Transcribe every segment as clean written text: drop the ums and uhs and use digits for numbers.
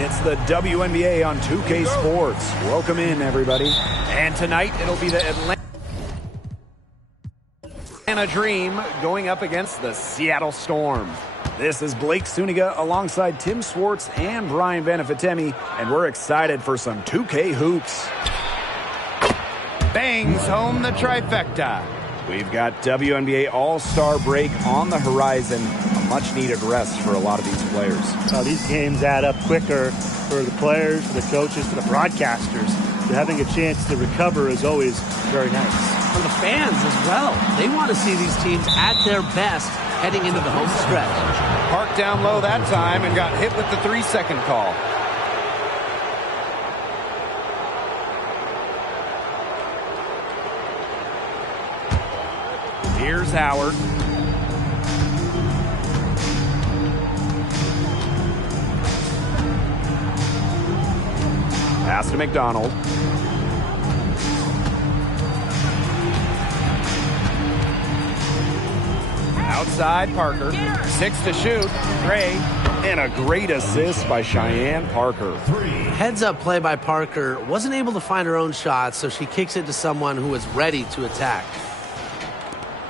It's the WNBA on 2K Sports. Welcome in, everybody. And tonight, it'll be the Atlanta Dream going up against the Seattle Storm. This is Blake Suniga alongside Tim Swartz and Brian Benefitemi, and we're excited for some 2K hoops. Bangs home the trifecta. We've got WNBA All-Star break on the horizon. A much-needed rest for a lot of these players. These games add up quicker for the players, for the coaches, for the broadcasters. So having a chance to recover is always very nice. For the fans as well. They want to see these teams at their best heading into the home stretch. Parked down low that time and got hit with the 3-second call. Here's Howard. Pass to McDonald. Outside Parker. 6 to shoot. Gray. And a great assist by Cheyenne Parker. Heads-up play by Parker. Wasn't able to find her own shot, so she kicks it to someone who is ready to attack.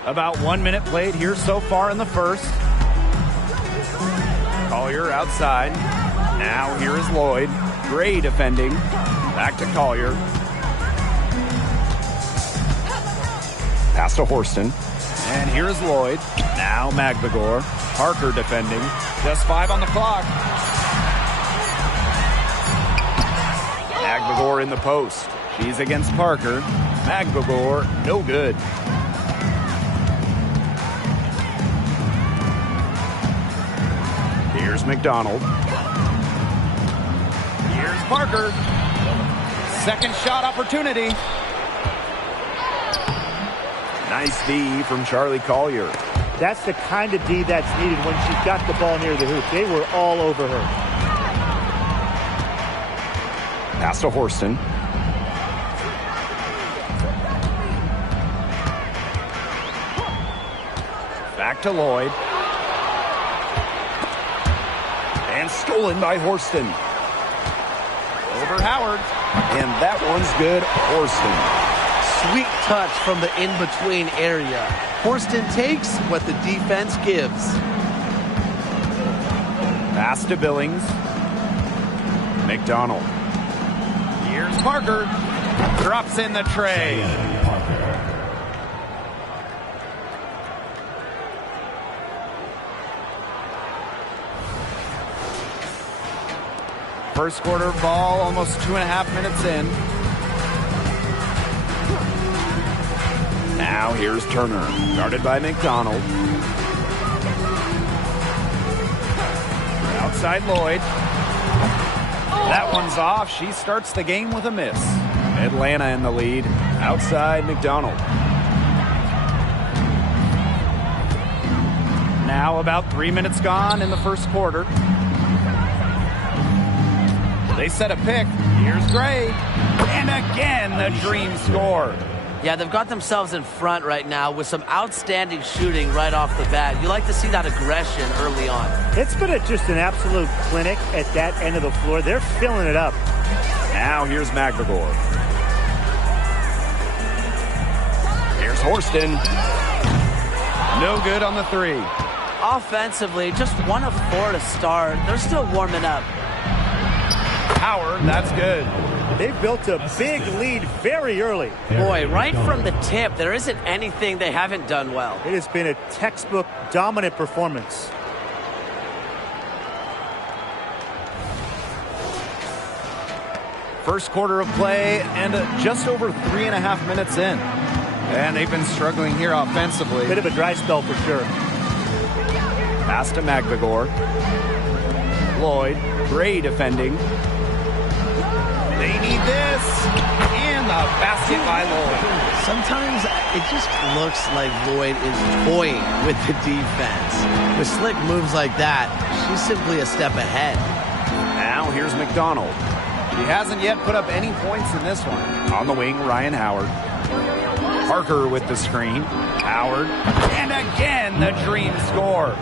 About 1 minute played here so far in the first. Collier outside. Now here is Lloyd. Gray defending. Back to Collier. Pass to Horston. And here's Lloyd. Now Magbagor. Parker defending. Just 5 on the clock. Magbagor in the post. She's against Parker. Magbagor, no good. Here's McDonald. Here's Parker. Second shot opportunity. Nice D from Charlie Collier. That's the kind of D that's needed when she's got the ball near the hoop. They were all over her. Pass to Horston. Back to Lloyd. And stolen by Horston. Over Howard. And that one's good. Horston. Sweet touch from the in-between area. Horston takes what the defense gives. Pass to Billings. McDonald. Here's Parker. Drops in the tray. First quarter ball, almost 2.5 minutes in. Now here's Turner, guarded by McDonald. Outside Lloyd. That one's off. She starts the game with a miss. Atlanta in the lead. Outside McDonald. Now about 3 minutes gone in the first quarter. They set a pick. Here's Gray. And again, the Dream score. Yeah, they've got themselves in front right now with some outstanding shooting right off the bat. You like to see that aggression early on. It's been just an absolute clinic at that end of the floor. They're filling it up. Now here's Magbagor. Here's Horston. No good on the 3. Offensively, just 1 of 4 to start. They're still warming up. Howard, that's good. They've built a big lead very early. Boy, right from the tip, there isn't anything they haven't done well. It has been a textbook dominant performance. First quarter of play and just over 3.5 minutes in. And they've been struggling here offensively. Bit of a dry spell for sure. Pass to Magbagor. Lloyd, Gray defending. They need this. And the basket by Lloyd. Sometimes it just looks like Lloyd is toying with the defense. With slick moves like that, she's simply a step ahead. Now here's McDonald. She hasn't yet put up any points in this one. On the wing, Ryan Howard. Parker with the screen. Howard. And again, the Dream score.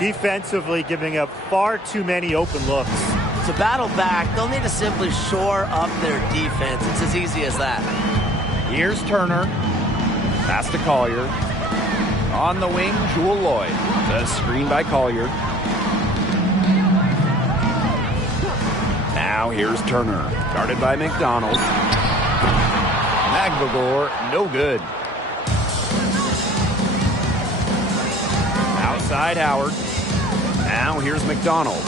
Defensively giving up far too many open looks. to battle back, they'll need to simply shore up their defense. It's as easy as that. Here's Turner. Pass to Collier. On the wing, Jewel Lloyd. The screen by Collier. Now here's Turner. Guarded by McDonald. Magbagor, no good. Outside Howard. Now here's McDonald.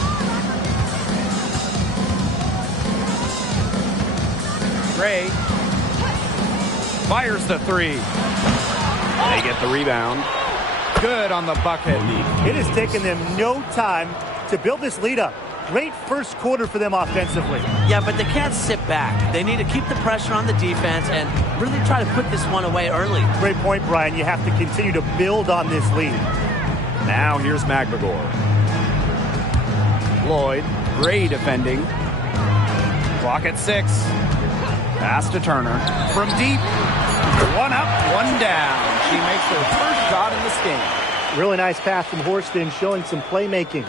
Gray fires the three. They get the rebound. Good on the bucket. It has taken them no time to build this lead up. Great first quarter for them offensively. Yeah, but they can't sit back. They need to keep the pressure on the defense and really try to put this one away early. Great point, Brian. You have to continue to build on this lead. Now here's Magbagor. Lloyd, Gray defending. Clock at 6. Pass to Turner. From deep. One up, one down. She makes her first shot in this game. Really nice pass from Horston, showing some playmaking.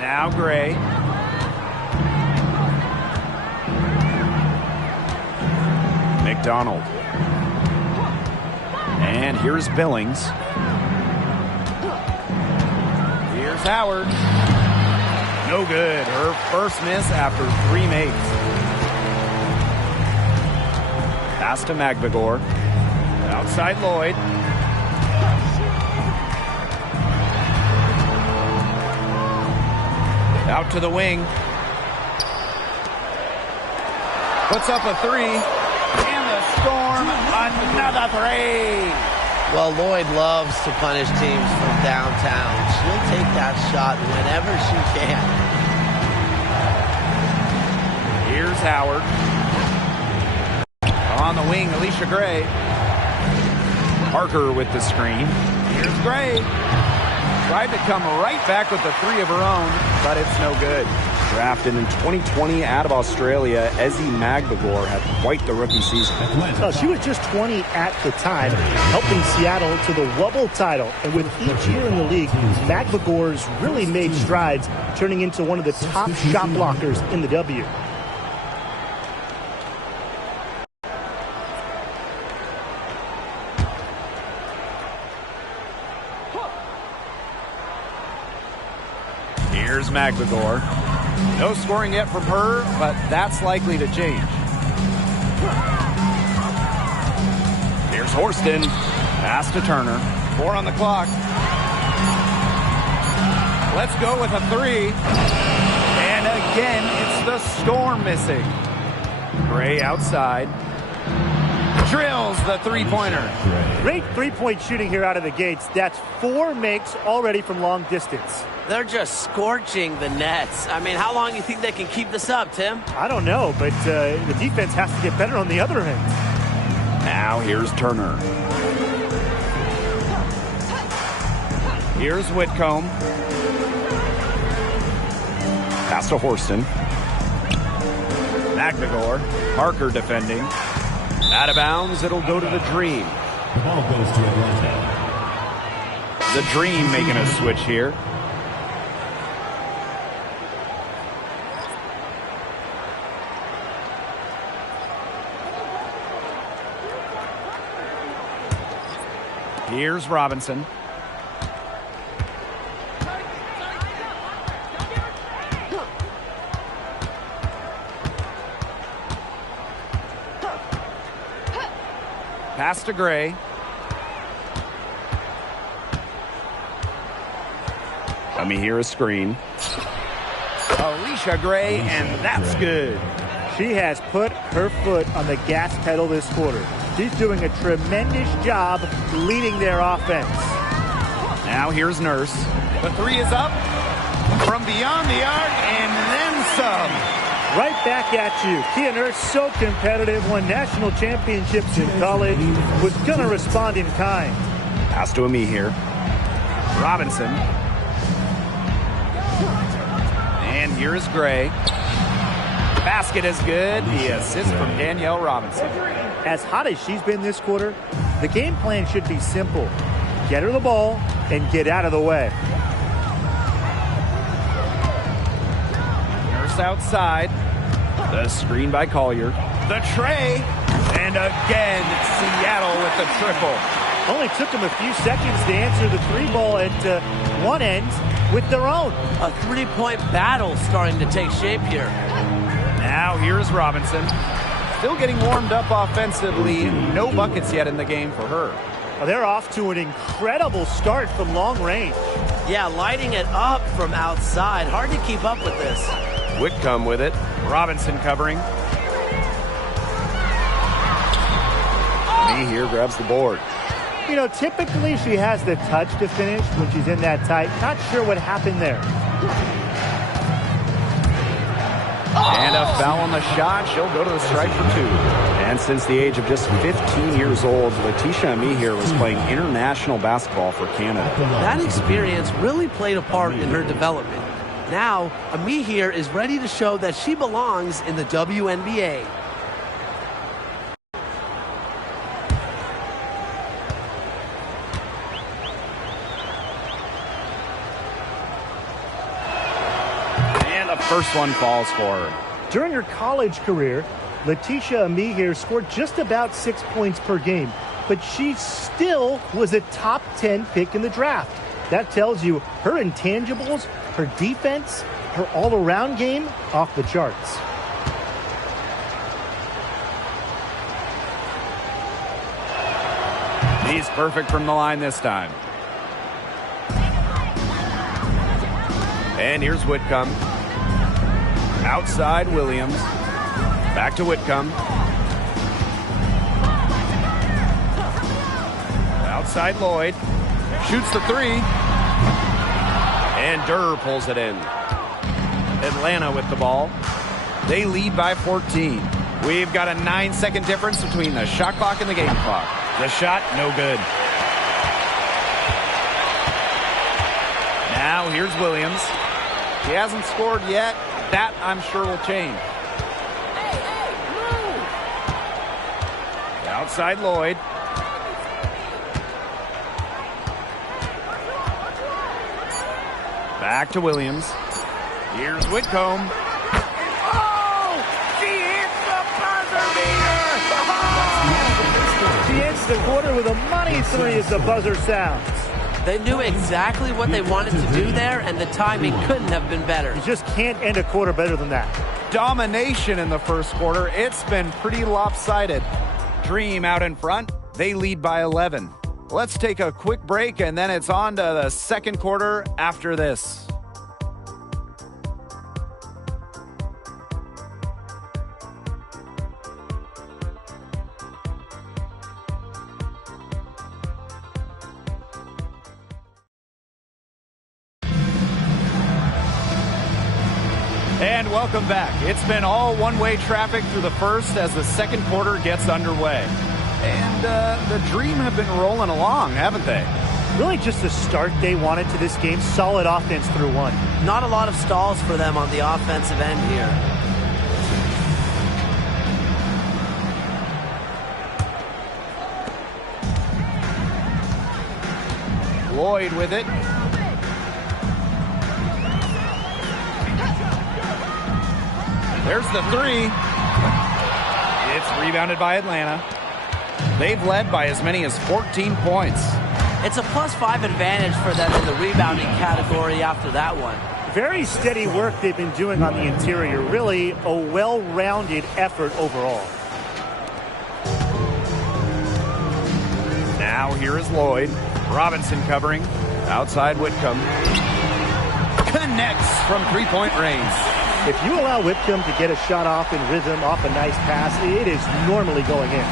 Now Gray. McDonald. And here's Billings. Here's Howard. No good. Her first miss after 3 makes. Pass to Magbagor. Outside Lloyd. Out to the wing. Puts up a 3. And the Storm, another 3. Well, Lloyd loves to punish teams from downtown. She'll take that shot whenever she can. Here's Howard. On the wing, Alicia Gray. Parker with the screen. Here's Gray. Tried to come right back with the 3 of her own, but it's no good. Drafted in 2020 out of Australia, Ezzy Magbagor had quite the rookie season. She was just 20 at the time, helping Seattle to the Wubble title. And with each year in the league, Magbagor's really made strides, turning into one of the top shot blockers in the W. Here's Magbagor. No scoring yet from her, but that's likely to change. Here's Horston. Pass to Turner. 4 on the clock. Let's go with a 3. And again, it's the Storm missing. Gray outside. Drills the 3-pointer. Great three-point shooting here out of the gates. That's 4 makes already from long distance. They're just scorching the nets. I mean, how long do you think they can keep this up, Tim? I don't know, but the defense has to get better on the other end. Now here's Turner. Here's Whitcomb. Pass to Horston. Magbagor. Parker defending. Out of bounds, it'll go to the Dream. The ball goes to Atlanta. The Dream making a switch here. Here's Robinson. Pass to Gray. Let me hear a screen. Alicia Gray, and that's good. She has put her foot on the gas pedal this quarter. She's doing a tremendous job leading their offense. Now here's Nurse. The 3 is up from beyond the arc and then some. Right back at you. Kia Nurse, so competitive, won national championships in college, was going to respond in kind. Pass to me here. Robinson. And here's Gray. Basket is good. The assist from Danielle Robinson. As hot as she's been this quarter, the game plan should be simple. Get her the ball and get out of the way. Force outside. The screen by Collier. The tray. And again, Seattle with the triple. Only took them a few seconds to answer the three ball at one end with their own. A three-point battle starting to take shape here. Now here's Robinson. Still getting warmed up offensively. No buckets yet in the game for her. Well, they're off to an incredible start from long range. Yeah, lighting it up from outside. Hard to keep up with this. Whitcomb with it. Robinson covering. Me here grabs the board. You know, typically she has the touch to finish when she's in that tight. Not sure what happened there. And a foul on the shot. She'll go to the strike for 2. And since the age of just 15 years old, Letitia Amihir was playing international basketball for Canada. That experience really played a part in her development. Now, Amihir is ready to show that she belongs in the WNBA. First one falls for her. During her college career, Letitia Amihir scored just about 6 points per game, but she still was a top 10 pick in the draft. That tells you her intangibles, her defense, her all-around game off the charts. He's perfect from the line this time. And here's Whitcomb. Outside Williams. Back to Whitcomb. Outside Lloyd. Shoots the 3. And Durr pulls it in. Atlanta with the ball. They lead by 14. We've got a 9-second difference between the shot clock and the game clock. The shot, no good. Now here's Williams. He hasn't scored yet. That, I'm sure, will change. Outside Lloyd. Back to Williams. Here's Whitcomb. Oh! She hits the buzzer beater! She ends the quarter with a money 3 as the buzzer sounds. They knew exactly what they wanted to do there, and the timing couldn't have been better. You just can't end a quarter better than that. Domination in the first quarter. It's been pretty lopsided. Dream out in front. They lead by 11. Let's take a quick break, and then it's on to the second quarter after this. And welcome back. It's been all one-way traffic through the first as the second quarter gets underway. And the Dream have been rolling along, haven't they? Really just the start they wanted to this game. Solid offense through 1. Not a lot of stalls for them on the offensive end here. Lloyd with it. There's the 3. It's rebounded by Atlanta. They've led by as many as 14 points. It's a +5 advantage for them in the rebounding category after that one. Very steady work they've been doing on the interior. Really a well-rounded effort overall. Now here is Lloyd. Robinson covering. Outside Whitcomb. Connects from three-point range. If you allow Whitcomb to get a shot off in rhythm, off a nice pass, it is normally going in.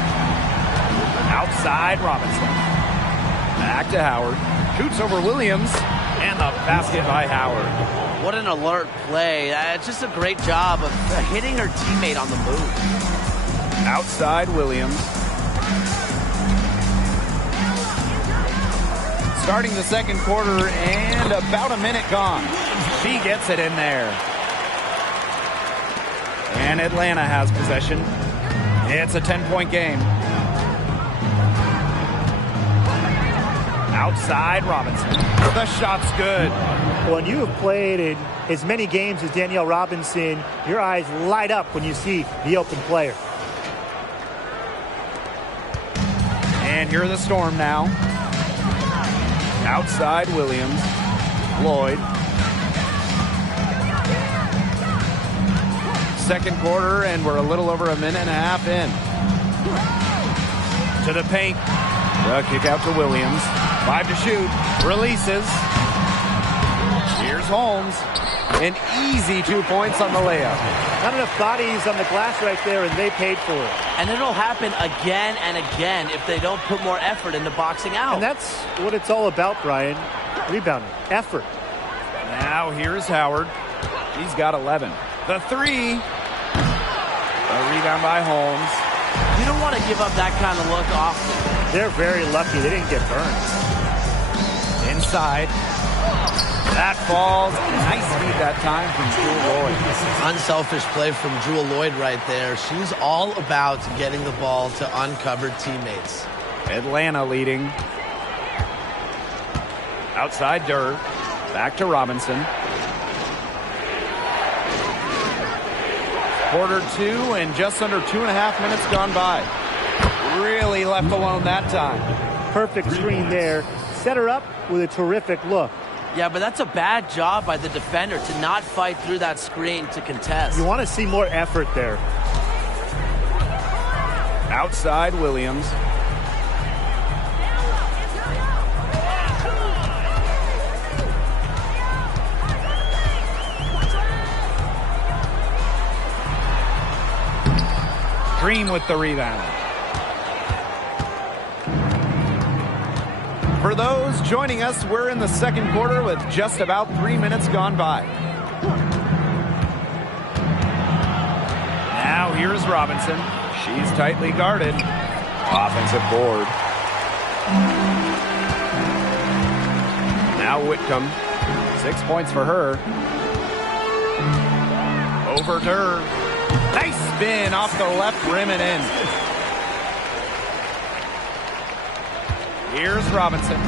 Outside Robinson. Back to Howard. Shoots over Williams. And the basket by Howard. What an alert play. It's just a great job of hitting her teammate on the move. Outside Williams. Starting the second quarter and about a minute gone. She gets it in there. And Atlanta has possession. It's a 10-point game. Outside Robinson. The shot's good. When you have played in as many games as Danielle Robinson, your eyes light up when you see the open player. And here are the Storm now. Outside Williams. Lloyd. Second quarter, and we're a little over a minute and a half in. To the paint. The kick out to Williams. 5 to shoot. Releases. Here's Holmes. An easy 2 points on the layup. Not enough bodies on the glass right there, and they paid for it. And it'll happen again and again if they don't put more effort into boxing out. And that's what it's all about, Brian. Rebounding. Effort. Now here's Howard. He's got 11. The three. A rebound by Holmes. You don't want to give up that kind of look often. They're very lucky they didn't get burned. Inside. That falls. Nice feed that time from Jewel Lloyd. Unselfish play from Jewel Lloyd right there. She's all about getting the ball to uncovered teammates. Atlanta leading. Outside Durr. Back to Robinson. Quarter 2 and just under 2.5 minutes gone by. Really left alone that time. Perfect screen there. Set her up with a terrific look. Yeah, but that's a bad job by the defender to not fight through that screen to contest. You want to see more effort there. Outside Williams. Dream with the rebound. For those joining us, we're in the second quarter with just about 3 minutes gone by. Now here's Robinson. She's tightly guarded. Offensive board. Now Whitcomb. 6 points for her. Over Durr. Nice spin off the left rim and in. Here's Robinson.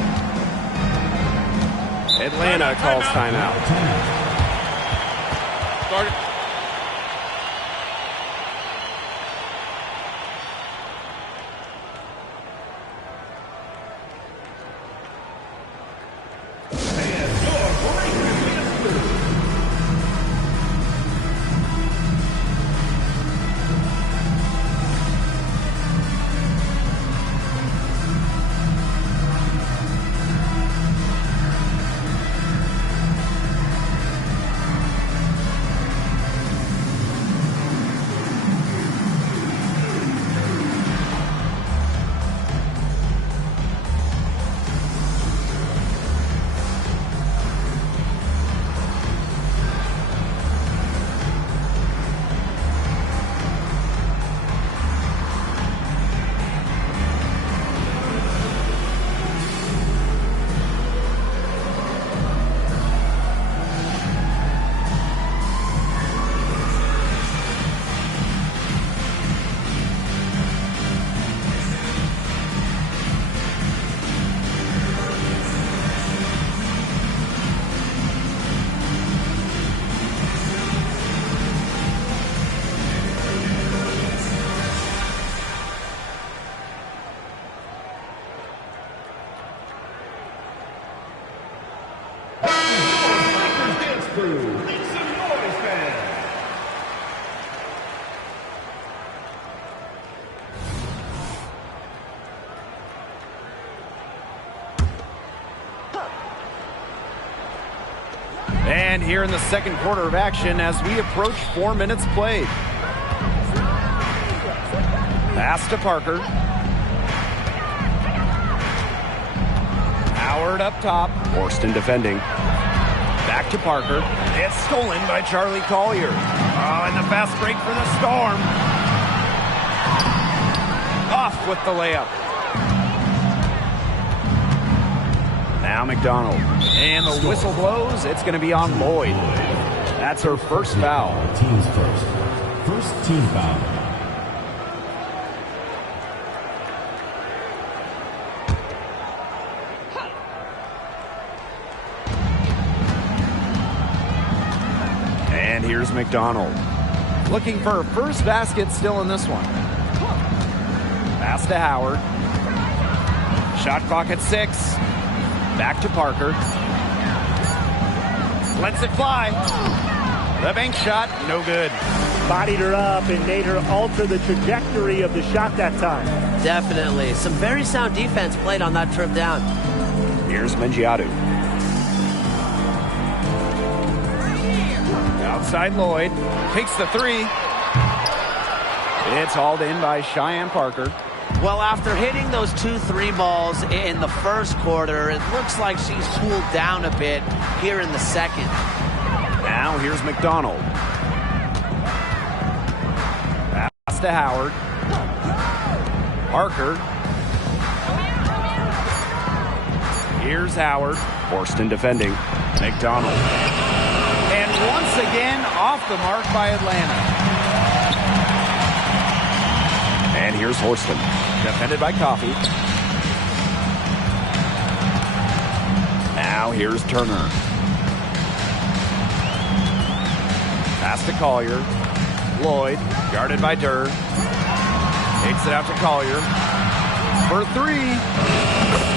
Atlanta calls timeout. And here in the second quarter of action as we approach 4 minutes played. Pass to Parker. Howard up top. Forston defending. Back to Parker. It's stolen by Charlie Collier. Oh, and the fast break for the Storm. Off with the layup. Now McDonald. And the whistle blows. It's going to be on Lloyd. That's her first foul. Team's first. First team foul. Here's McDonald. Looking for a first basket still in this one. Pass to Howard. Shot clock at 6. Back to Parker. Lets it fly. The bank shot, no good. Bodied her up and made her alter the trajectory of the shot that time. Definitely. Some very sound defense played on that trip down. Here's Mengiadu. Outside Lloyd. Takes the 3. It's hauled in by Cheyenne Parker. Well, after hitting those 2 3 balls in the first quarter, it looks like she's cooled down a bit here in the second. Now here's McDonald. Pass to Howard. Parker. Here's Howard. Horston defending. McDonald. And once again, off the mark by Atlanta. And here's Horston. Defended by Coffey. Now here's Turner. Pass to Collier. Lloyd, guarded by Durr. Takes it out to Collier. For 3.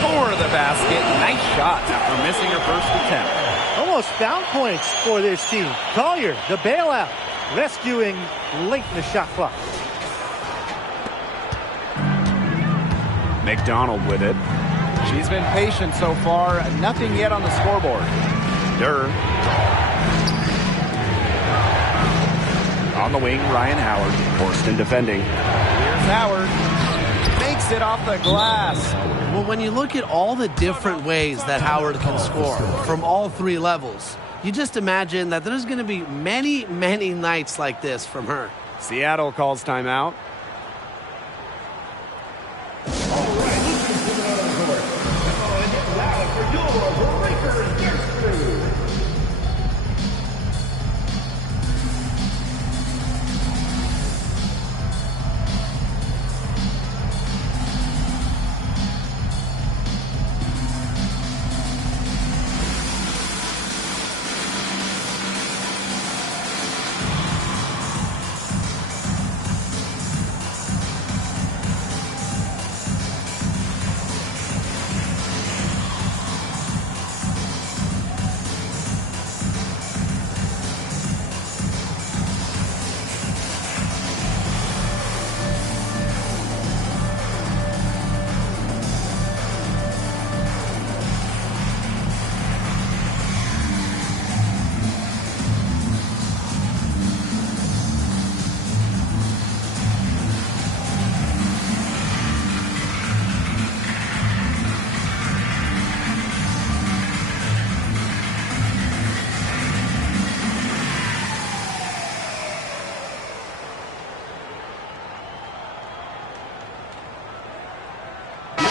For the basket. Nice shot after missing her first attempt. Almost found points for this team. Collier, the bailout, rescuing late in the shot clock. McDonald with it. She's been patient so far. Nothing yet on the scoreboard. Durr. On the wing, Ryan Howard. Horston defending. Here's Howard. Makes it off the glass. Well, when you look at all the different ways that Howard can score from all 3 levels, you just imagine that there's going to be many, many nights like this from her. Seattle calls timeout.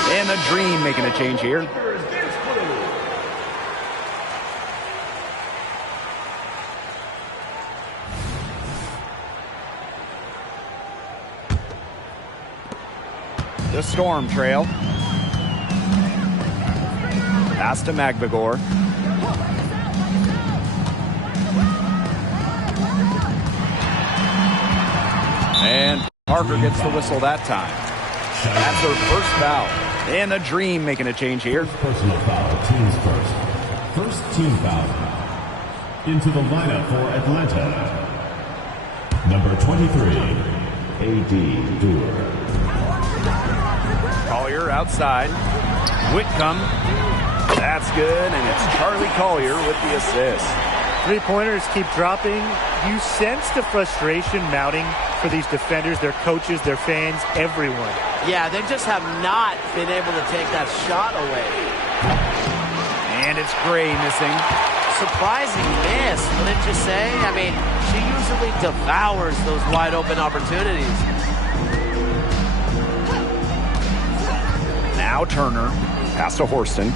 And the Dream making a change here. The Storm trail. Pass to Magbagor. And Parker gets the whistle that time. That's her first foul. And the Dream making a change here. Personal foul, team's first. First team foul. Into the lineup for Atlanta. Number 23, A.D. Dewar. Collier outside. Whitcomb. That's good, and it's Charlie Collier with the assist. 3-pointers keep dropping. You sense the frustration mounting for these defenders, their coaches, their fans, everyone. Yeah, they just have not been able to take that shot away. And it's Gray missing. Surprising miss, wouldn't you say? I mean, she usually devours those wide open opportunities. Now Turner. Pass to Horston.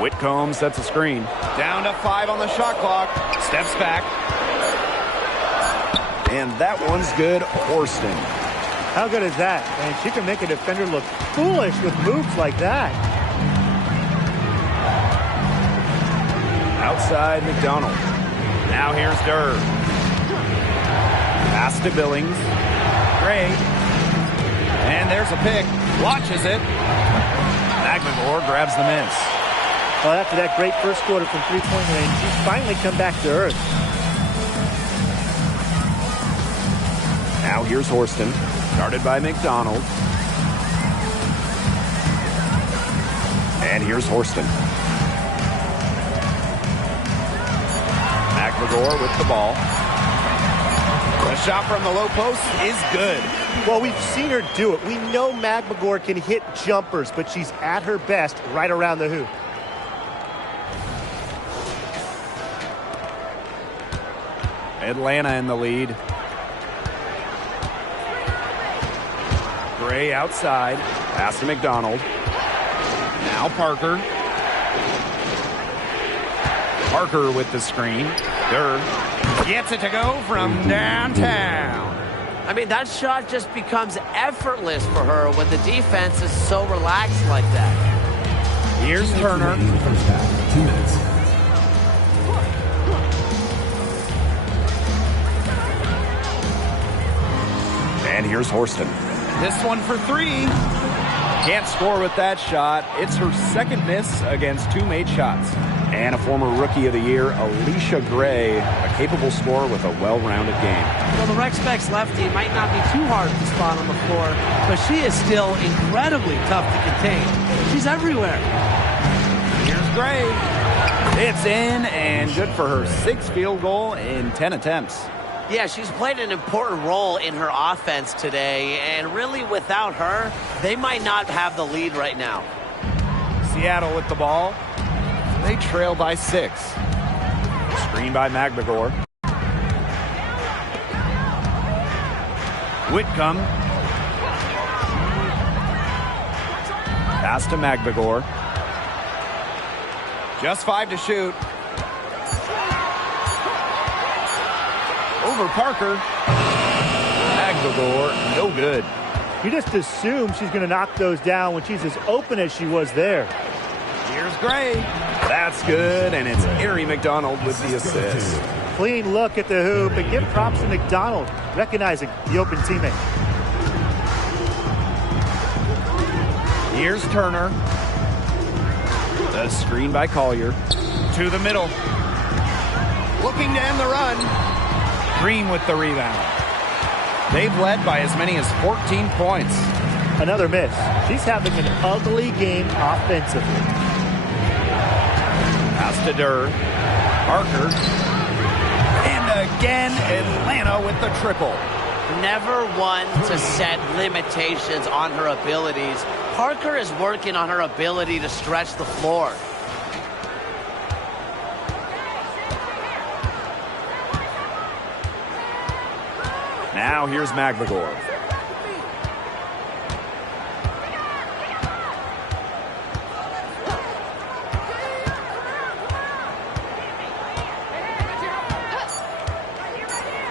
Whitcomb sets a screen. Down to 5 on the shot clock. Steps back. And that one's good. Horston. How good is that? And she can make a defender look foolish with moves like that. Outside McDonald. Now here's Durr. Pass to Billings. Gray. And there's a pick. Watches it. McGregor grabs the miss. Well, after that great first quarter from three-point range, she's finally come back to earth. Now here's Horston. Started by McDonald. And here's Horston. McGregor with the ball. The shot from the low post is good. Well, we've seen her do it. We know McGregor can hit jumpers, but she's at her best right around the hoop. Atlanta in the lead. Gray outside. Pass to McDonald. Now Parker. Parker with the screen. Durr gets it to go from downtown. I mean, that shot just becomes effortless for her when the defense is so relaxed like that. Here's Turner. First half, 2 minutes. And here's Horston. This one for three. Can't score with that shot. It's her second miss against two made shots. And a former Rookie of the Year, Alicia Gray, a capable scorer with a well-rounded game. Well, the Rec Specs lefty might not be too hard to spot on the floor, but she is still incredibly tough to contain. She's everywhere. Here's Gray. It's in and good for her 6th field goal in 10 attempts. Yeah, she's played an important role in her offense today, and really without her, they might not have the lead right now. Seattle with the ball. They trail by 6. Screen by McGregor. Whitcomb. Pass to McGregor. Just 5 to shoot. Over Parker. McGregor, no good. You just assume she's going to knock those down when she's as open as she was there. Here's Gray. That's good, and it's Ari McDonald with the assist. Clean look at the hoop, and give props to McDonald, recognizing the open teammate. Here's Turner. The screen by Collier. To the middle. Looking to end the run. Green with the rebound. They've led by as many as 14 points. Another miss. She's having an ugly game offensively. Pass to Durr. Parker. And again, Atlanta with the triple. Never one to set limitations on her abilities. Parker is working on her ability to stretch the floor. Now here's McGregor.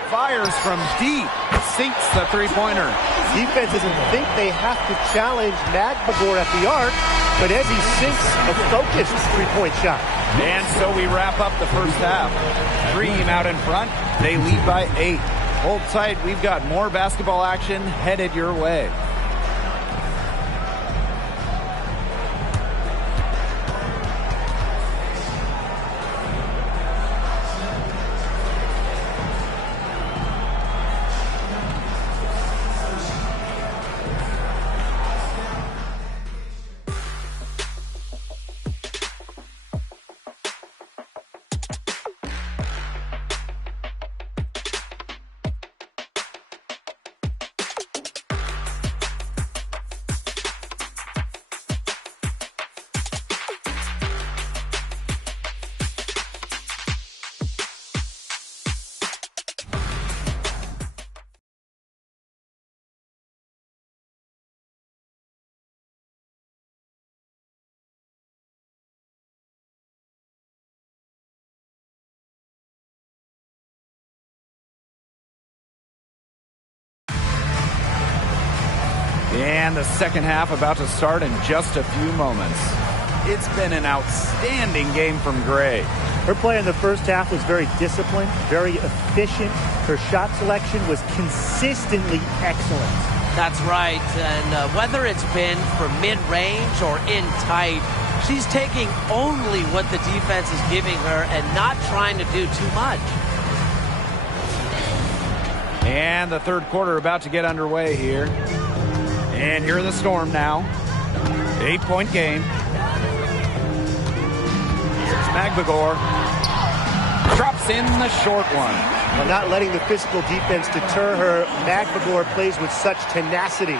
Fires from deep. Sinks the three-pointer. Defense doesn't think they have to challenge McGregor at the arc, but as he sinks a focused three-point shot. And so we wrap up the first half. Dream out in front. They lead by 8. Hold tight. We've got more basketball action headed your way. And the second half about to start in just a few moments. It's been an outstanding game from Gray. Her play in the first half was very disciplined, very efficient. Her shot selection was consistently excellent. That's right. And whether it's been from mid-range or in tight, she's taking only what the defense is giving her and not trying to do too much. And the third quarter about to get underway here. And here are the Storm now. 8-point game. Here's Magbagor. Drops in the short one. While not letting the physical defense deter her, Magbagor plays with such tenacity.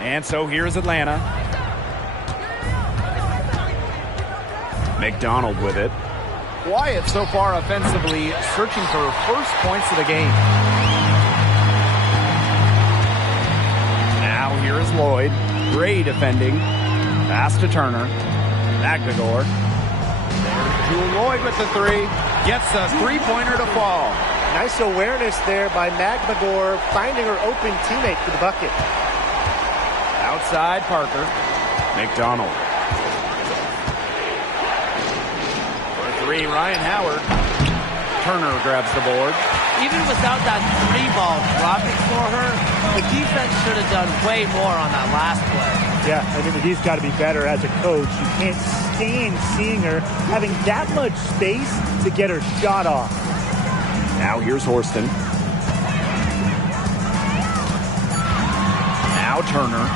And so here's Atlanta. McDonald with it. Quiet so far offensively, searching for first points of the game. Now here is Lloyd. Gray defending. Pass to Turner. Magbagor. There's Jewel Lloyd with the three. Gets a three-pointer to fall. Nice awareness there by Magbagor, finding her open teammate for the bucket. Outside Parker. McDonald. Three, Ryan Howard. Turner grabs the board. Even without that three ball dropping for her, the defense should have done way more on that last play. Yeah, I mean, he's got to be better as a coach. You can't stand seeing her having that much space to get her shot off. Now here's Horston. Now Turner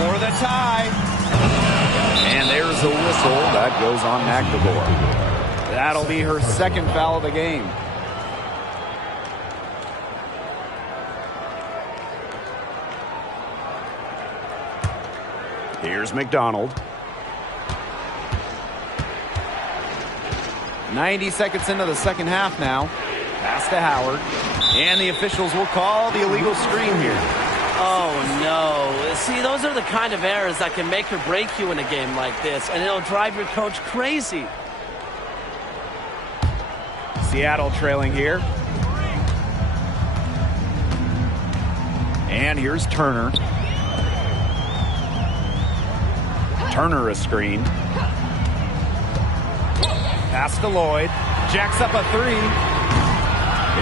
for the tie. And there's a whistle. That goes on Magbagor. That'll be her second foul of the game. Here's McDonald. 90 seconds into the second half now. Pass to Howard. And the officials will call the illegal screen here. Oh, no. See, those are the kind of errors that can make or break you in a game like this, and it'll drive your coach crazy. Seattle trailing here. And here's Turner. Turner a screen. Pass to Lloyd. Jacks up a three.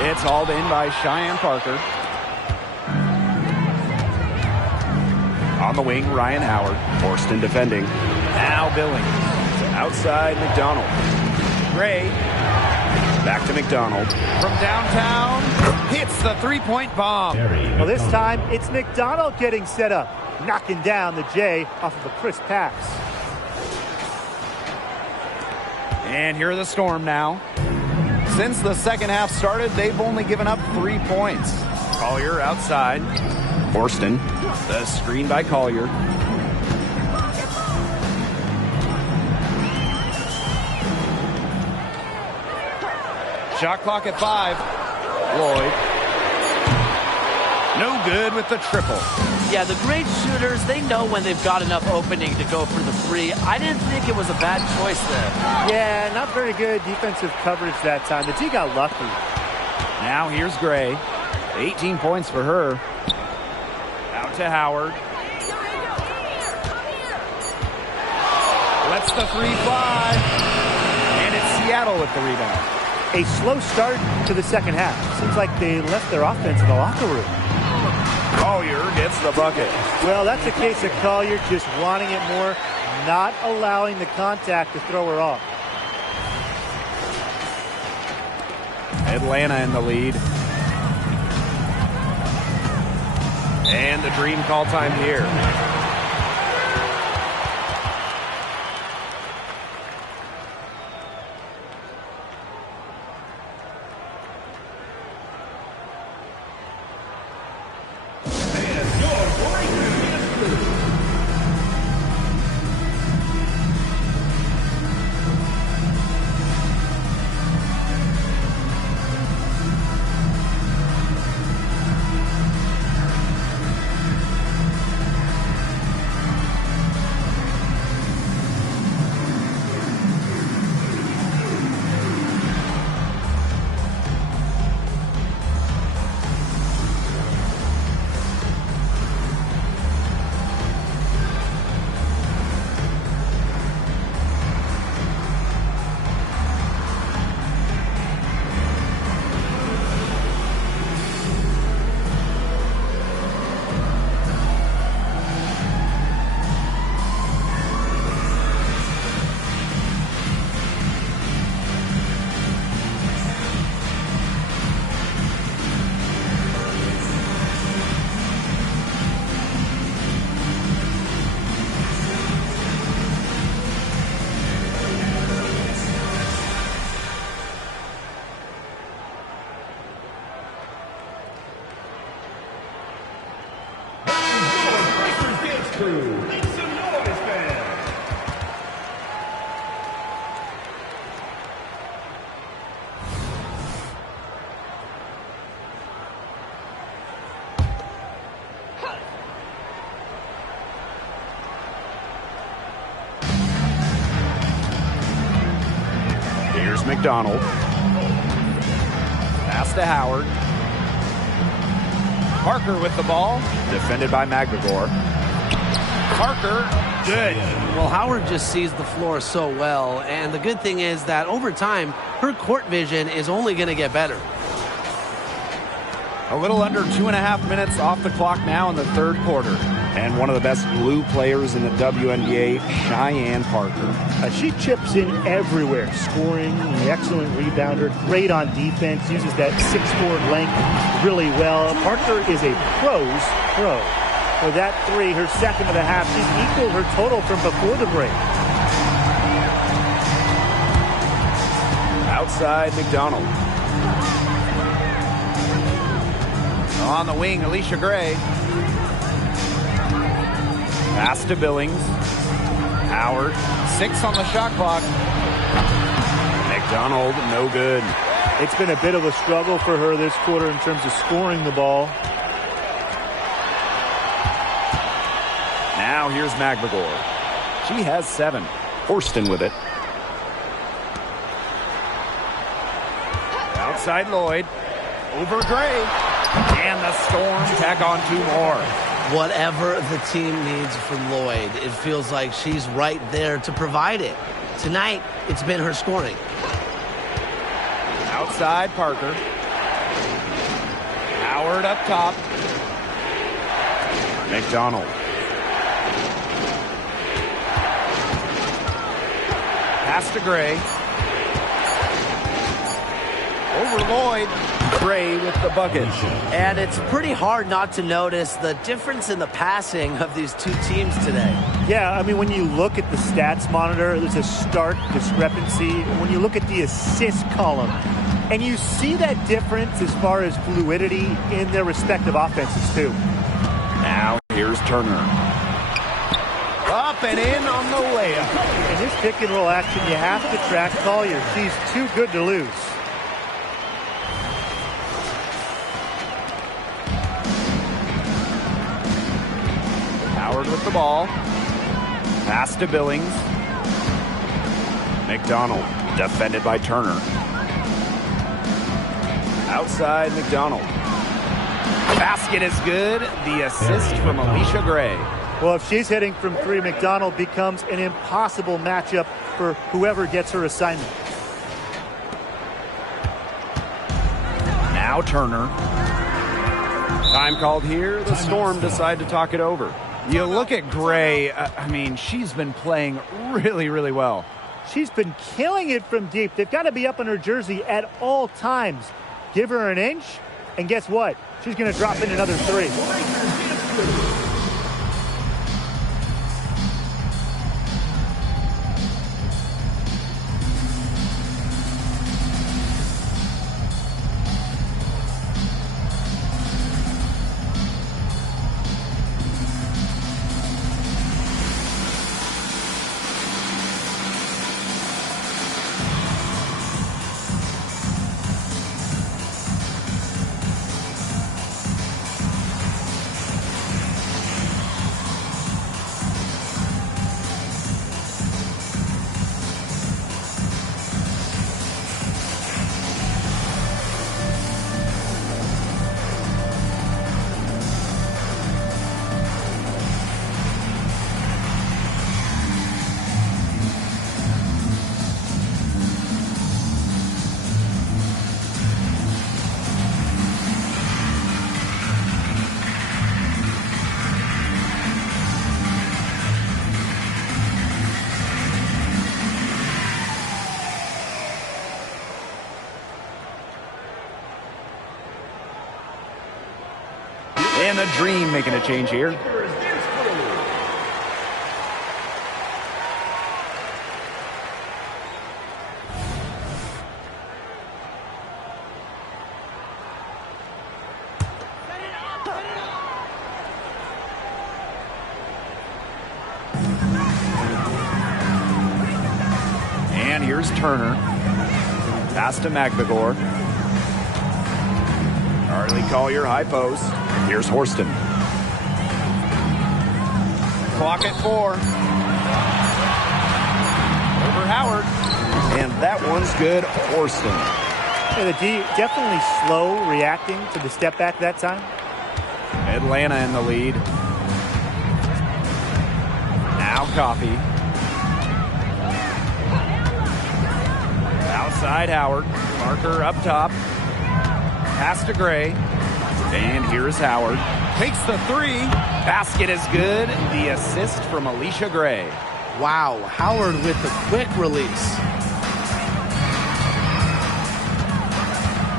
It's hauled in by Cheyenne Parker. On the wing, Ryan Howard. Horston defending. Now Billings. Outside McDonald. Gray. Back to McDonald. From downtown. Hits the three-point bomb. Well, this time, it's McDonald getting set up. Knocking down the J off of a crisp pass. And here are the Storm now. Since the second half started, they've only given up 3 points. Collier outside. Horston. The screen by Collier. Shot clock at 5. Lloyd. No good with the triple. Yeah, the great shooters, they know when they've got enough opening to go for the three. I didn't think it was a bad choice there. Yeah, not very good defensive coverage that time. The T got lucky. Now here's Gray. 18 points for her. Out to Howard. Lets the three fly. And it's Seattle with the rebound. A slow start to the second half. Seems like they left their offense in the locker room. Collier gets the bucket. Well, that's a case of Collier just wanting it more, not allowing the contact to throw her off. Atlanta in the lead. And the dream call time here. Make some noise, fans. Here's McDonald. Pass to Howard. Parker with the ball. Defended by McGregor. Parker, good. Well, Howard just sees the floor so well, and the good thing is that over time, her court vision is only going to get better. A little under 2.5 minutes off the clock now in the third quarter. And one of the best blue players in the WNBA, Cheyenne Parker. She chips in everywhere, scoring, an excellent rebounder, great on defense, uses that 6'4" length really well. Parker is a pro's pro. With that three, her second of the half, she's equaled her total from before the break. Outside McDonald. On the wing, Alicia Gray. Pass to Billings. Howard, 6 on the shot clock. McDonald, no good. It's been a bit of a struggle for her this quarter in terms of scoring the ball. Now here's McGregor. She has 7. Horston with it. Outside Lloyd. Over Gray. And the Storm tack on 2 more. Whatever the team needs from Lloyd, it feels like she's right there to provide it. Tonight, it's been her scoring. Outside Parker. Howard up top. McDonald. Pass to Gray. Over Lloyd. Gray with the bucket. And it's pretty hard not to notice the difference in the passing of these two teams today. Yeah, I mean, when you look at the stats monitor, there's a stark discrepancy. When you look at the assist column, and you see that difference as far as fluidity in their respective offenses, too. Now here's Turner. Up and in on the layup. In this pick and roll action, you have to track Collier. She's too good to lose. Howard with the ball. Pass to Billings. McDonald, defended by Turner. Outside McDonald. Basket is good. The assist from Alicia Gray. Well, if she's hitting from 3, McDonald becomes an impossible matchup for whoever gets her assignment. Now Turner. Time called here. The Storm decide to talk it over. You look at Gray, I mean, she's been playing really, really well. She's been killing it from deep. They've got to be up in her jersey at all times. Give her an inch, and guess what? She's going to drop in another 3. And the Dream making a change here. here's Turner. Pass to McVigor. Charlie Collier, high post. Here's Horston. Clock at 4. Over Howard. And that one's good, Horston. Yeah, the D definitely slow reacting to the step back that time. Atlanta in the lead. Now Coffey. Outside Howard. Marker up top. Pass to Gray. And here's Howard. Takes the 3. Basket is good. The assist from Alicia Gray. Wow, Howard with the quick release.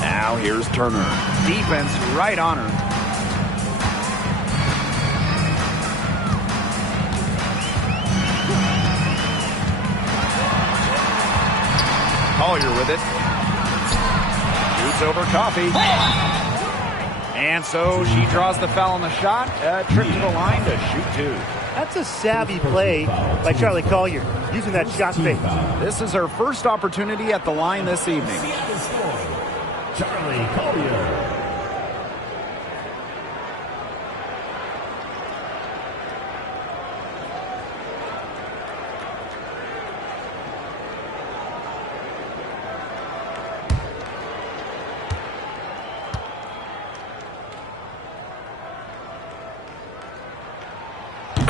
Now here's Turner. Defense right on her. Collier with it. Shoots over Coffey. And so she draws the foul on the shot. Trip to the line to shoot 2. That's a savvy play by Charlie Collier, using that shot fake. This is her first opportunity at the line this evening. Charlie Collier.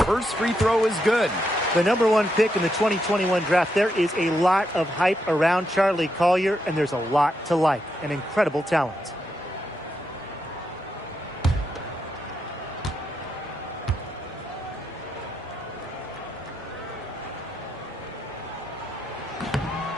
First free throw is good. The #1 pick in the 2021 draft. There is a lot of hype around Charlie Collier, and there's a lot to like. An incredible talent.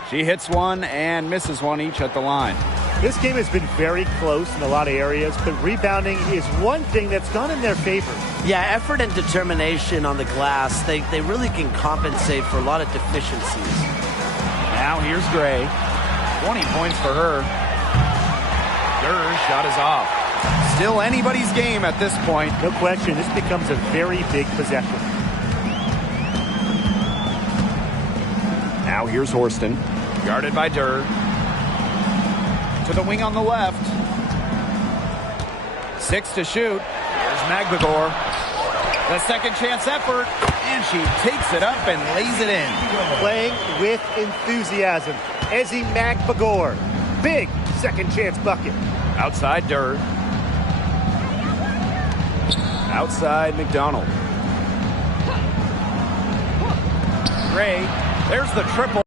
She hits one and misses one each at the line. This game has been very close in a lot of areas, but rebounding is one thing that's gone in their favor. Yeah, effort and determination on the glass, they really can compensate for a lot of deficiencies. Now here's Gray. 20 points for her. Durr's shot is off. Still anybody's game at this point. No question, this becomes a very big possession. Now here's Horston. Guarded by Durr. To the wing on the left. 6 to shoot. Here's McVigor. The second chance effort. And she takes it up and lays it in. Playing with enthusiasm. Ezzie McVigor. Big second chance bucket. Outside Durr. Outside McDonald. Gray. There's the triple.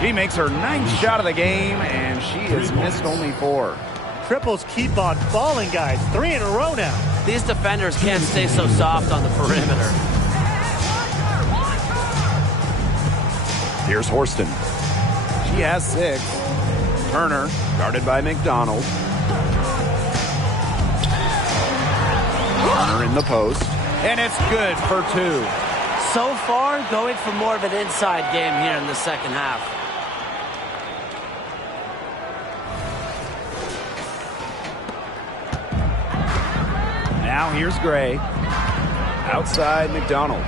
She makes her 9th shot of the game, and she has missed only 4. Triples keep on falling, guys. 3 in a row now. These defenders can't stay so soft on the perimeter. Here's Horston. She has 6. Turner, guarded by McDonald. Turner in the post. And it's good for 2. So far, going for more of an inside game here in the second half. Now here's Gray. Outside McDonald.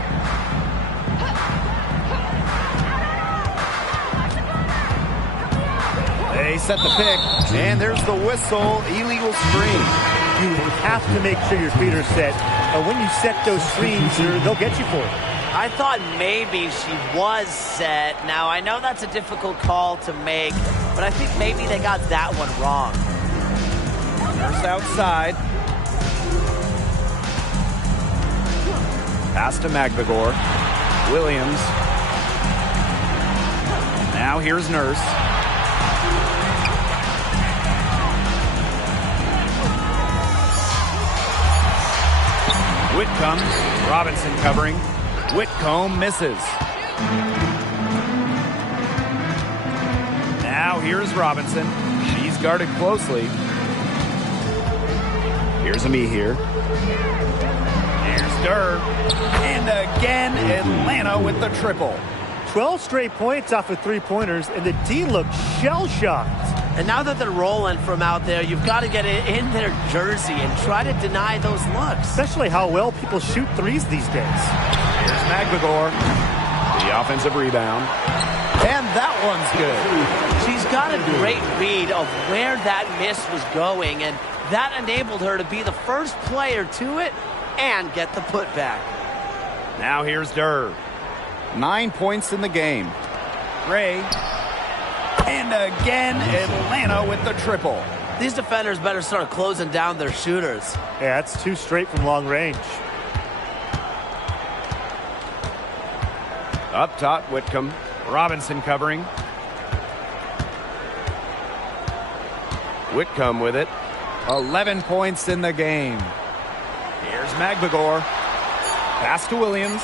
They set the pick, and there's the whistle. Illegal screen. You have to make sure your feet are set. When you set those screens, they'll get you for it. I thought maybe she was set. Now, I know that's a difficult call to make, but I think maybe they got that one wrong. First outside. Pass to McVigor. Williams. Now here's Nurse. Whitcomb. Robinson covering. Whitcomb misses. Now here's Robinson. She's guarded closely. Here's Ami here. Here's Durr. And again, Atlanta with the triple. 12 straight points off of 3-pointers, and the D looks shell-shocked. And now that they're rolling from out there, you've got to get it in their jersey and try to deny those looks. Especially how well people shoot threes these days. Here's McVigor. The offensive rebound. And that one's good. She's got a great read of where that miss was going, and that enabled her to be the first player to it and get the putback. Now here's Durr. 9 points in the game. Gray. And again, Atlanta with the triple. These defenders better start closing down their shooters. Yeah, that's 2 straight from long range. Up top, Whitcomb. Robinson covering. Whitcomb with it. 11 points in the game. Here's Magbagor. Pass to Williams.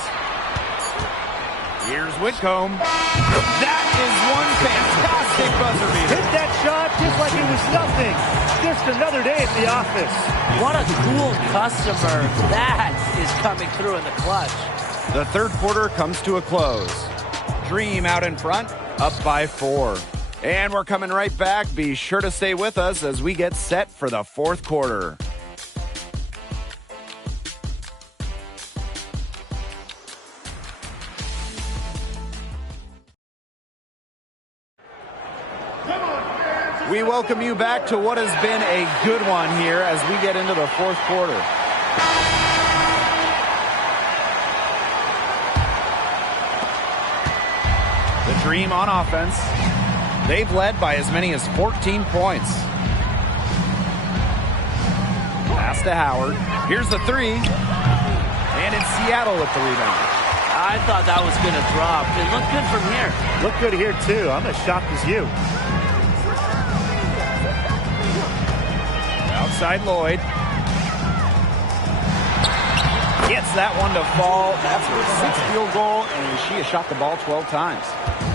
Here's Whitcomb. That is one fantastic buzzer beater. Hit that shot just like it was nothing. Just another day at the office. What a cool customer. That is coming through in the clutch. The third quarter comes to a close. Dream out in front, up by 4. And we're coming right back. Be sure to stay with us as we get set for the fourth quarter. We welcome you back to what has been a good one here as we get into the fourth quarter. The Dream on offense. They've led by as many as 14 points. Pass to Howard. Here's the 3. And it's Seattle with the rebound. I thought that was going to drop. It looked good from here. Look good here, too. I'm as shocked as you. Outside Lloyd. Gets that one to fall. That's her 6th field goal, and she has shot the ball 12 times.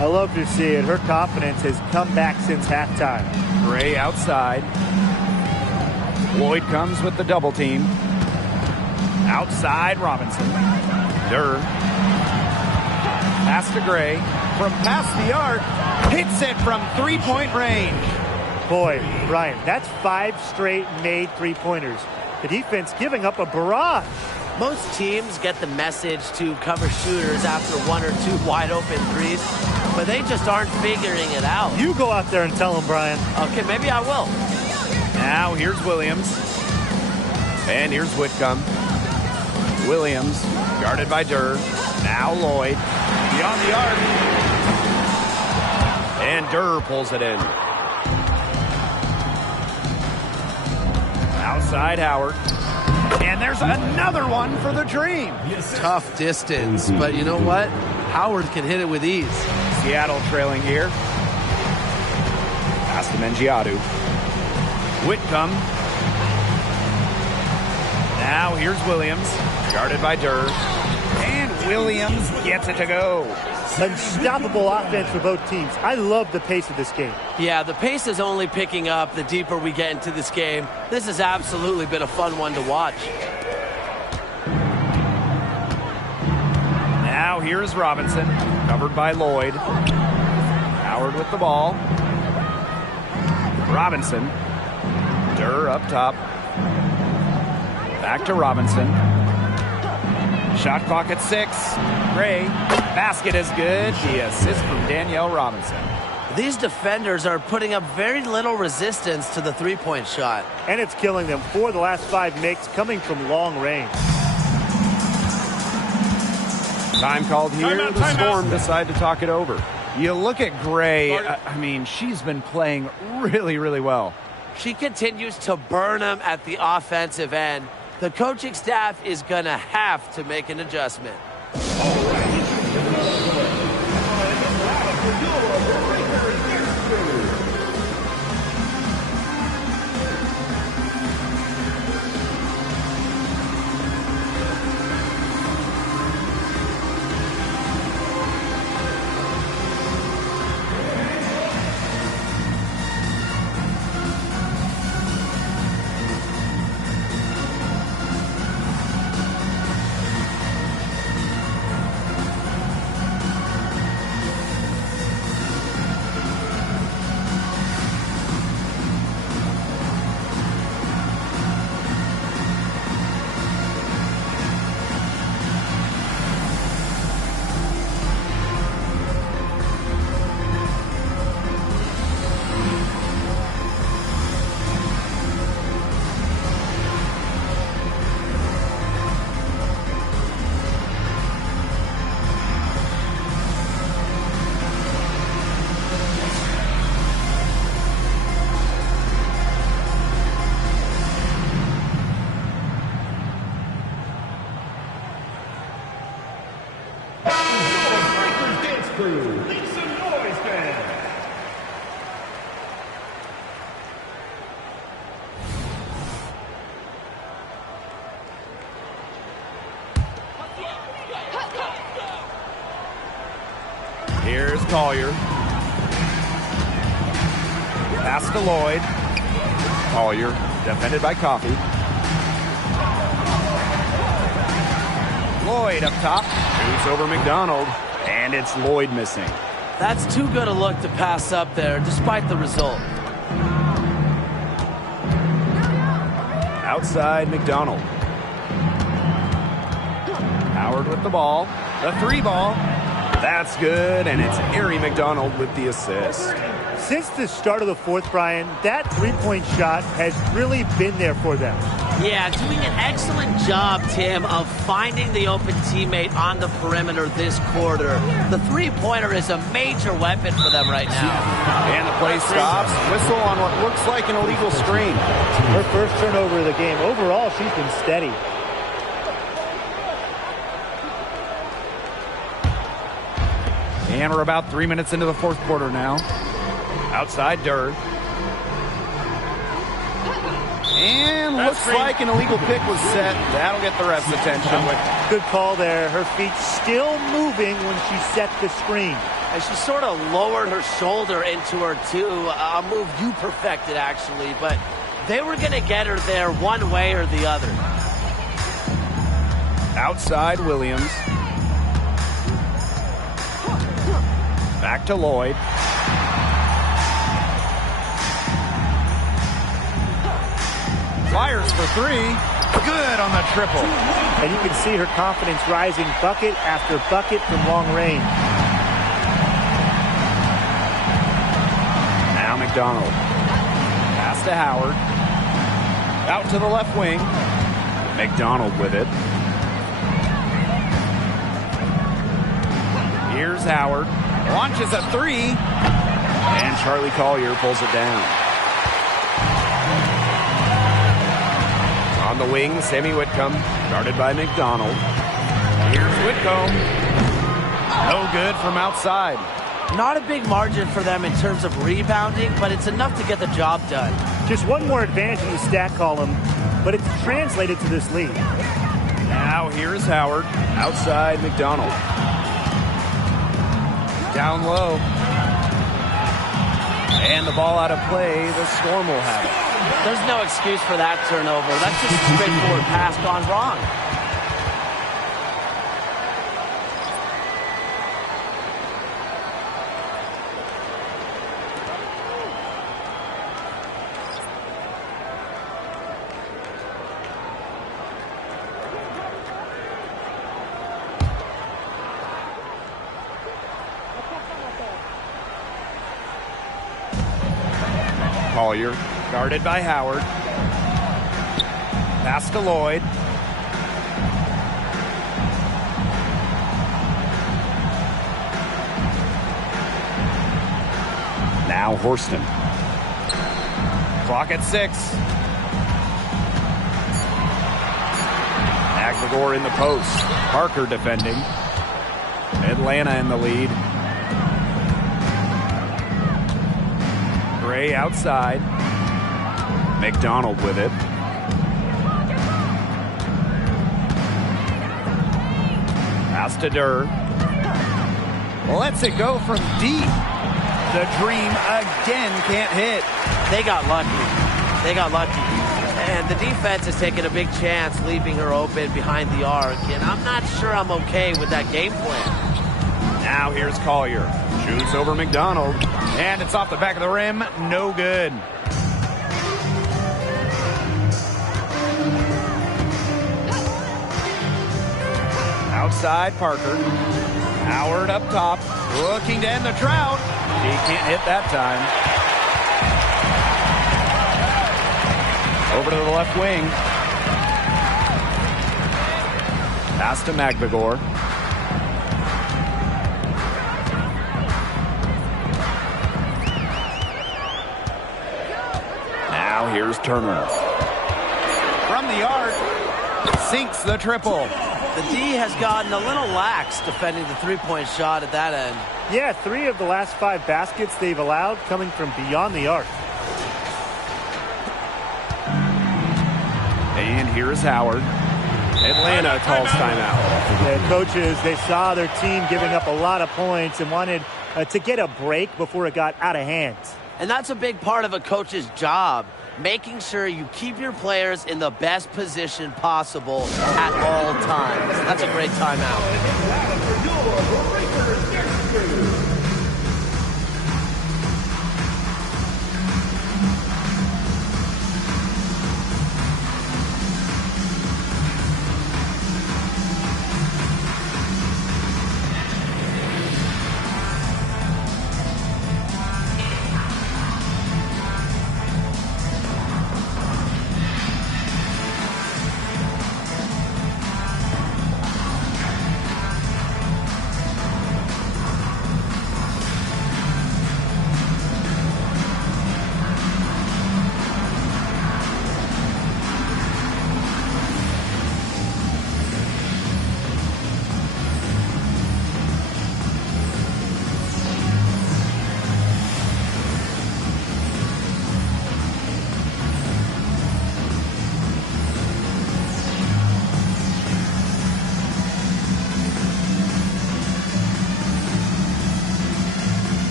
I love to see it. Her confidence has come back since halftime. Gray outside. Lloyd comes with the double team. Outside Robinson. Durr. Pass to Gray. From past the arc. Hits it from 3-point range. Boy, Brian, that's 5 straight made 3-pointers. The defense giving up a barrage. Most teams get the message to cover shooters after 1 or 2 wide open threes, but they just aren't figuring it out. You go out there and tell them, Brian. Okay, maybe I will. Now here's Williams. And here's Whitcomb. Williams guarded by Durr. Now Lloyd. Beyond the arc. And Durr pulls it in. Outside Howard. And there's another one for the Dream. Tough distance, but you know what? Howard can hit it with ease. Seattle trailing here. Pass to Mengiadu. Whitcomb. Now here's Williams. Guarded by Durr. And Williams gets it to go. Unstoppable offense for both teams. I love the pace of this game. Yeah, the pace is only picking up the deeper we get into this game. This has absolutely been a fun one to watch. Now here's Robinson, covered by Lloyd. Howard with the ball. Robinson. Durr up top. Back to Robinson. Shot clock at 6. Gray. Basket is good. The assist from Danielle Robinson. These defenders are putting up very little resistance to the three-point shot. And it's killing them. 4 of the last 5 makes coming from long range. Time called here. The Storm decide to talk it over. You look at Gray. I mean, she's been playing really, really well. She continues to burn them at the offensive end. The coaching staff is going to have to make an adjustment. through Lisa Noisman. Here's Collier. Pass to Lloyd. Collier, defended by Coffey. Lloyd up top. Shoots over McDonald. And it's Lloyd missing. That's too good a look to pass up there, despite the result. Outside McDonald. Howard with the ball. The 3 ball. That's good, and it's Ari McDonald with the assist. Since the start of the fourth, Brian, that 3-point shot has really been there for them. Yeah, doing an excellent job, Tim, of finding the open teammate on the perimeter this quarter. The 3-pointer is a major weapon for them right now. And the play stops. Whistle on what looks like an illegal screen. Her first turnover of the game. Overall, she's been steady. And we're about 3 minutes into the fourth quarter now. Outside Durr. And looks like an illegal pick was set. That'll get the ref's attention. Good call there. Her feet still moving when she set the screen. And she sort of lowered her shoulder into her, too. A move you perfected, actually. But they were going to get her there one way or the other. Outside Williams. Back to Lloyd. Fires for 3. Good on the triple. And you can see her confidence rising bucket after bucket from long range. Now McDonald. Pass to Howard. Out to the left wing. McDonald with it. Here's Howard. Launches a 3. And Charlie Collier pulls it down. On the wing, Sammy Whitcomb, guarded by McDonald. Here's Whitcomb. No good from outside. Not a big margin for them in terms of rebounding, but it's enough to get the job done. Just one more advantage in the stat column, but it's translated to this lead. Now here's Howard. Outside McDonald. Down low. And the ball out of play. The Storm will have it. There's no excuse for that turnover. That's just a straightforward pass gone wrong. Collier, guarded by Howard. Pass to Lloyd. Now Horston. Clock at 6. McGregor in the post. Parker defending. Atlanta in the lead. Gray outside. McDonald with it. Pass to Durr. Lets it go from deep. The Dream again can't hit. They got lucky. They got lucky. And the defense is taking a big chance, leaving her open behind the arc. And I'm not sure I'm okay with that game plan. Now here's Collier. Shoots over McDonald. And it's off the back of the rim. No good. Outside Parker. Howard up top. Looking to end the drought. He can't hit that time. Over to the left wing. Pass to McGregor. Now here's Turner. From the arc. Sinks the triple. The D has gotten a little lax defending the three-point shot at that end. Yeah, 3 of the last 5 baskets they've allowed coming from beyond the arc. And here's Howard. Atlanta calls timeout. The coaches, they saw their team giving up a lot of points and wanted to get a break before it got out of hand. And that's a big part of a coach's job, making sure you keep your players in the best position possible at all times. That's a great timeout.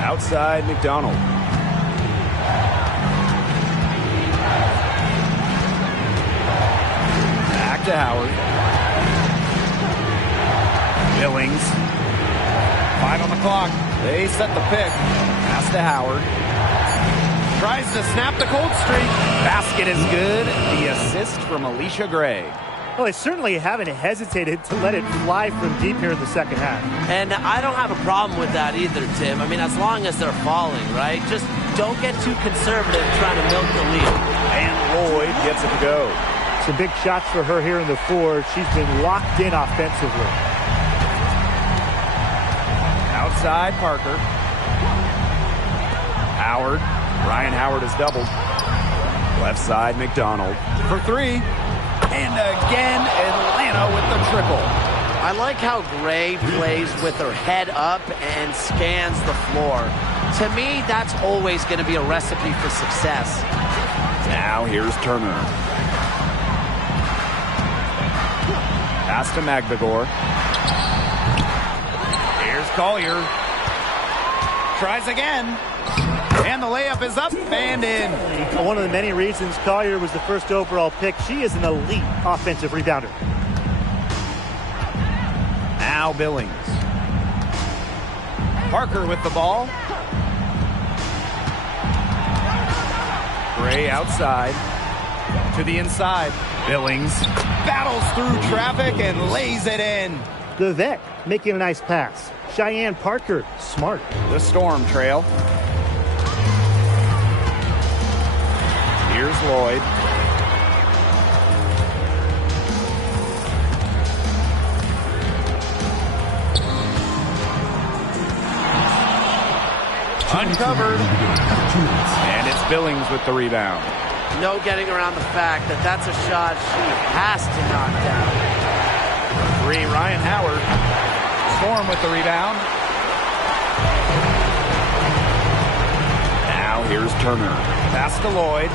Outside McDonald. Back to Howard. Billings. 5 on the clock. They set the pick. Pass to Howard. Tries to snap the cold streak. Basket is good. The assist from Alicia Gray. Well, they certainly haven't hesitated to let it fly from deep here in the second half. And I don't have a problem with that either, Tim. I mean, as long as they're falling, right? Just don't get too conservative trying to milk the lead. And Lloyd gets it to go. Some big shots for her here in the fourth. She's been locked in offensively. Outside Parker. Howard. Ryan Howard is doubled. Left side McDonald for 3. And again, Atlanta with the triple. I like how Gray plays with her head up and scans the floor. To me, that's always going to be a recipe for success. Now here's Turner. Pass to McVigor. Here's Collier. Tries again. And the layup is up and in. One of the many reasons Collier was the first overall pick. She is an elite offensive rebounder. Now Billings. Parker with the ball. Gray outside. To the inside. Billings battles through traffic and lays it in. The vet making a nice pass. Cheyenne Parker, smart. The Storm trail. Here's Lloyd. Uncovered. And it's Billings with the rebound. No getting around the fact that that's a shot she has to knock down. 3, Ryan Howard. Storm with the rebound. Now here's Turner. Pass to Lloyd.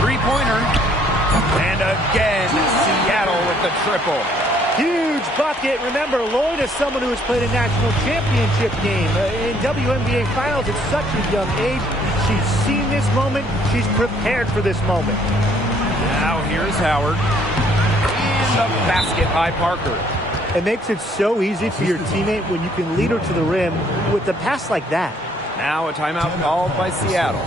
Three-pointer. And again, Seattle with the triple. Huge bucket. Remember, Lloyd is someone who has played a national championship game. In WNBA finals at such a young age. She's seen this moment. She's prepared for this moment. Now here's Howard. And the basket by Parker. It makes it so easy for your teammate when you can lead her to the rim with a pass like that. Now a timeout called by Seattle.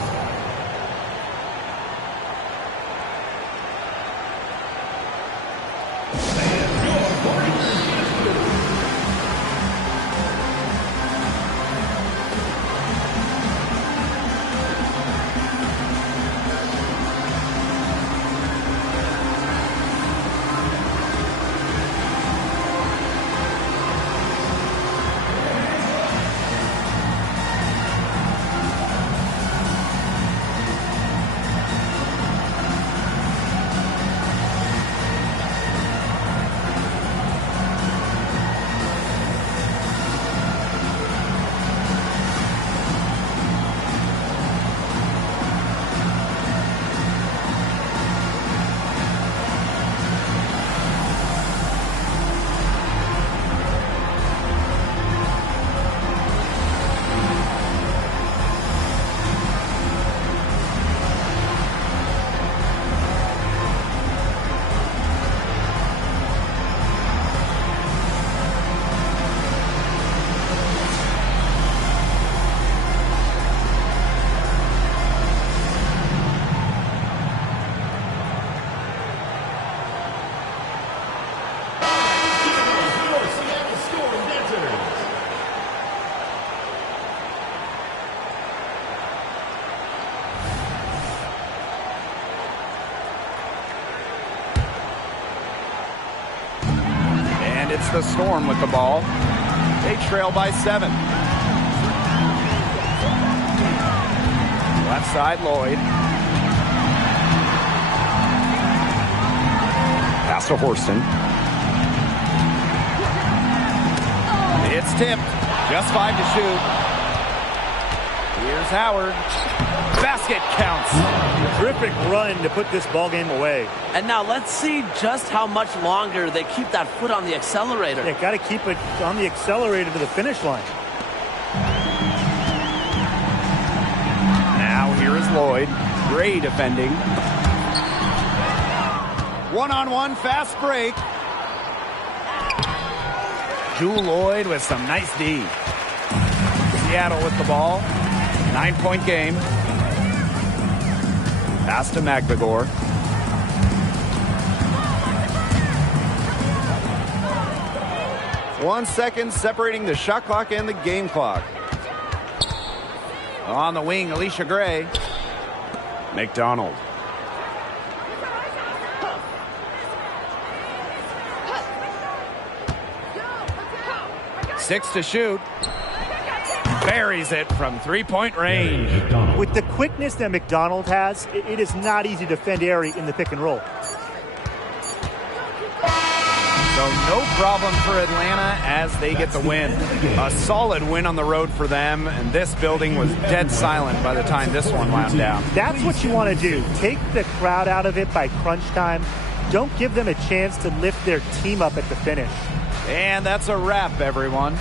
It's the Storm with the ball. They trail by 7. Left side, Lloyd. Pass to Horston. It's tipped. Just 5 to shoot. Here's Howard. Basket counts. Terrific run to put this ball game away. And now let's see just how much longer they keep that foot on the accelerator. They got to keep it on the accelerator to the finish line. Now here is Lloyd. Gray defending. One-on-one fast break. Jewel Lloyd with some nice D. Seattle with the ball. 9-point game. Pass to McVigor. One second separating the shot clock and the game clock. On the wing, Alicia Gray. McDonald. Six to shoot. Buries it from 3-point range. With the quickness that McDonald has, it is not easy to defend Aerie in the pick and roll. So no problem for Atlanta as they get the win. A solid win on the road for them, and this building was dead silent by the time this one wound down. That's what you want to do. Take the crowd out of it by crunch time. Don't give them a chance to lift their team up at the finish. And that's a wrap, everyone.